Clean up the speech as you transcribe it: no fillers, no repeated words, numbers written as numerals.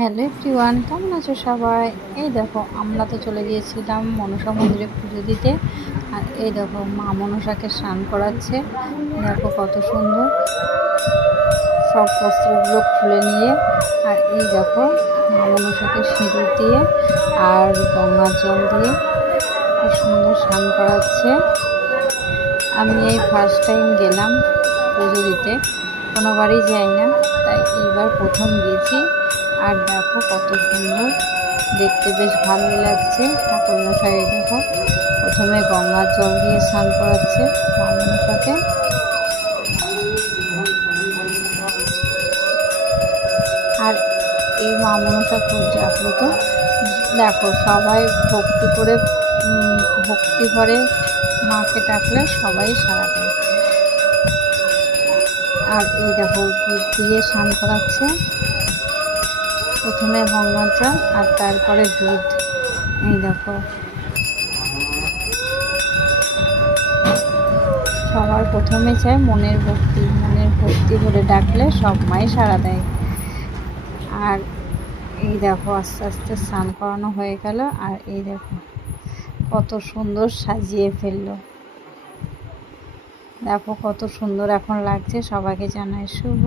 Hello everyone, কেমন আছো সবাই? এই দেখো, আমরা তো চলে গিয়েছিলাম মনসা মন্দিরে পুজো দিতে। আর এই দেখো, মা মনসাকে স্নান করাচ্ছে। দেখো কত সুন্দর, সব বস্ত্রগুলো খুলে নিয়ে। আর এই দেখো, মা মনসাকে সিঁদুর দিয়ে আর গঙ্গার জল দিয়ে কি সুন্দর স্নান করাচ্ছে। আমি এই ফার্স্ট টাইম গেলাম পুজো দিতে, কোনোবারই যাই না, তাই এইবার প্রথম গিয়েছি। আর দেখো কত সুন্দর দেখতে, বেশ ভালোই লাগছে। ঠাকুরমশাই দেখো প্রথমে গঙ্গার জল দিয়ে স্নান করাচ্ছে মা মনসাকে। আর এই মা মনসা খুব জাগ্রত। দেখো সবাই ভক্তি করে, ভক্তি ভরে মাকে ডাকলে সবাই সাড়া দেয়। আর এই দেখো দুধ দিয়ে স্নান করাচ্ছে, প্রথমে গঙ্গার জল আর তারপরে দুধ। এই দেখো সবার প্রথমে চাই মনের ভক্তি ভরে ডাকলে সব মাই সাড়া দেয়। আর এই দেখো আস্তে আস্তে স্নান করানো হয়ে গেল। আর এই দেখো কত সুন্দর সাজিয়ে ফেললো। দেখো কত সুন্দর এখন লাগছে। সবাইকে জানাই শুভ